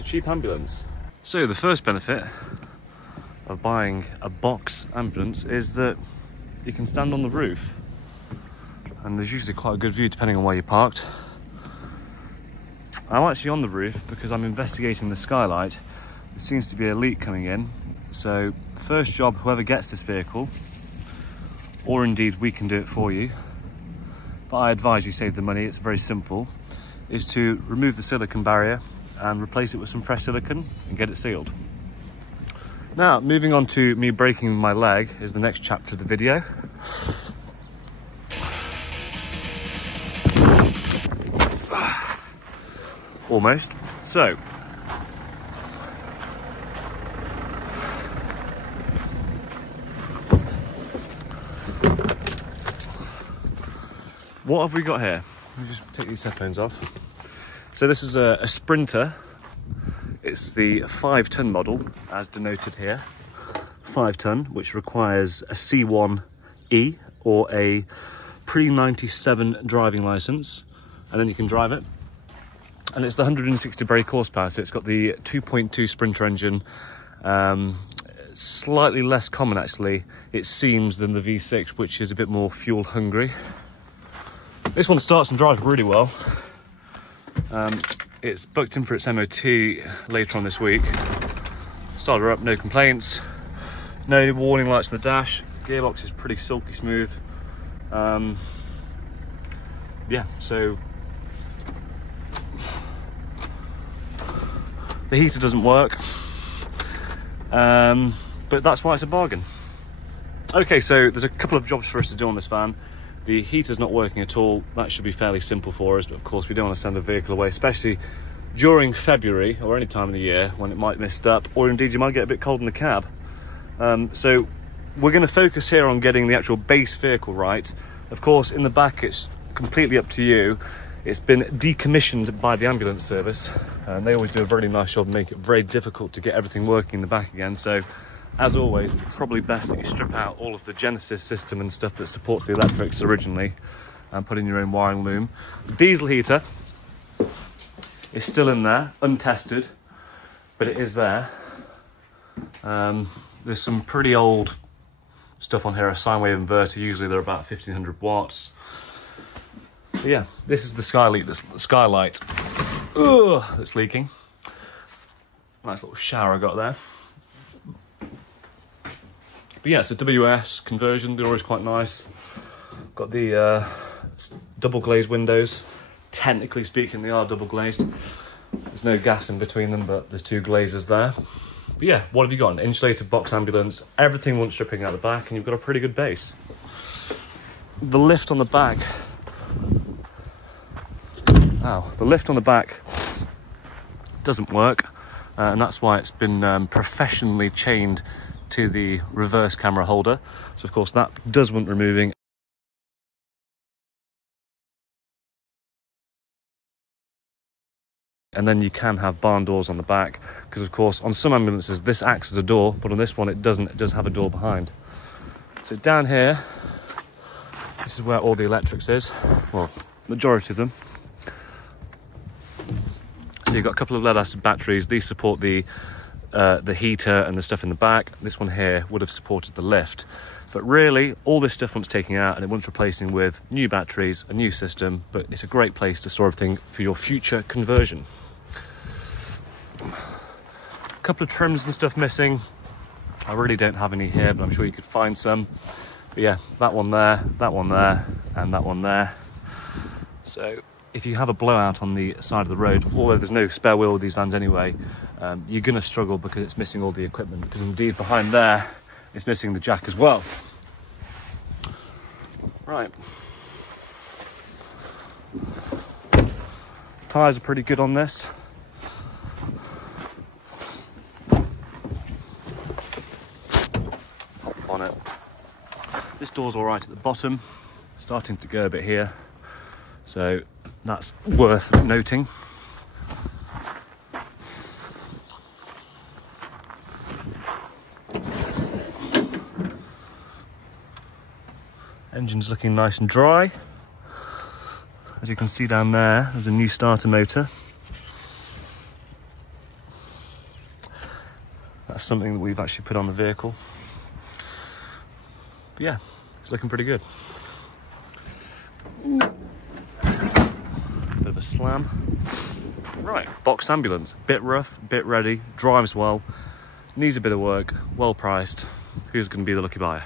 a cheap ambulance. So the first benefit of buying a box ambulance is that you can stand on the roof, and there's usually quite a good view depending on where you're parked. I'm actually on the roof because I'm investigating the skylight. There seems to be a leak coming in. So first job, whoever gets this vehicle, or indeed we can do it for you, but I advise you save the money, it's very simple, is to remove the silicone barrier and replace it with some fresh silicone and get it sealed. Now, moving on to me breaking my leg is the next chapter of the video. Almost. So, what have we got here? Let me just take these headphones off. So this is a Sprinter. It's the 5-ton model, as denoted here. 5-ton, which requires a C1E or a pre-97 driving license, and then you can drive it. And it's the 160 brake horsepower, so it's got the 2.2 Sprinter engine. Slightly less common, actually, it seems, than the V6, which is a bit more fuel hungry. This one starts and drives really well. It's booked in for its MOT later on this week. Started her up, no complaints. No warning lights on the dash. Gearbox is pretty silky smooth. Yeah, so the heater doesn't work, but that's why it's a bargain. Okay, so there's a couple of jobs for us to do on this van. The heater's not working at all. That should be fairly simple for us, but of course we don't want to send the vehicle away, especially during February or any time of the year when it might mist up, or indeed you might get a bit cold in the cab. So we're going to focus here on getting the actual base vehicle right. Of course, in the back it's completely up to you. It's been decommissioned by the ambulance service, and they always do a very nice job and make it very difficult to get everything working in the back again. So as always, it's probably best that you strip out all of the Genesis system and stuff that supports the electrics originally and put in your own wiring loom. The diesel heater is still in there, untested, but it is there. There's some pretty old stuff on here, a sine wave inverter. Usually they're about 1500 watts. But yeah, this is the skylight that's leaking. Nice little shower I got there. But yeah, it's a WS conversion. They're always quite nice. Got the double glazed windows. Technically speaking, they are double glazed. There's no gas in between them, but there's two glazes there. But yeah, what have you got? An insulated box ambulance. Everything wants stripping out the back, and you've got a pretty good base. The lift on the back. Ow. The lift on the back doesn't work, and that's why it's been professionally chained to the reverse camera holder. So of course that does want removing. And then you can have barn doors on the back, because of course on some ambulances this acts as a door, but on this one it doesn't. It does have a door behind. So down here, this is where all the electrics is, well, majority of them. So you've got a couple of lead acid batteries. These support the heater and the stuff in the back. This one here would have supported the lift. But really, all this stuff wants taking out and it wants replacing with new batteries, a new system, but it's a great place to store everything for your future conversion. A couple of trims and stuff missing. I really don't have any here, but I'm sure you could find some. But yeah, that one there, and that one there. So if you have a blowout on the side of the road, although there's no spare wheel with these vans anyway, you're going to struggle because it's missing all the equipment, because indeed behind there it's missing the jack as well. Right. Tyres are pretty good on this. Hop on it. This door's all right at the bottom, starting to go a bit here, so that's worth noting. Engine's looking nice and dry. As you can see down there, there's a new starter motor. That's something that we've actually put on the vehicle. But yeah, it's looking pretty good. Bit of a slam. Right, box ambulance. Bit rough, bit ready, drives well, needs a bit of work, well priced. Who's going to be the lucky buyer?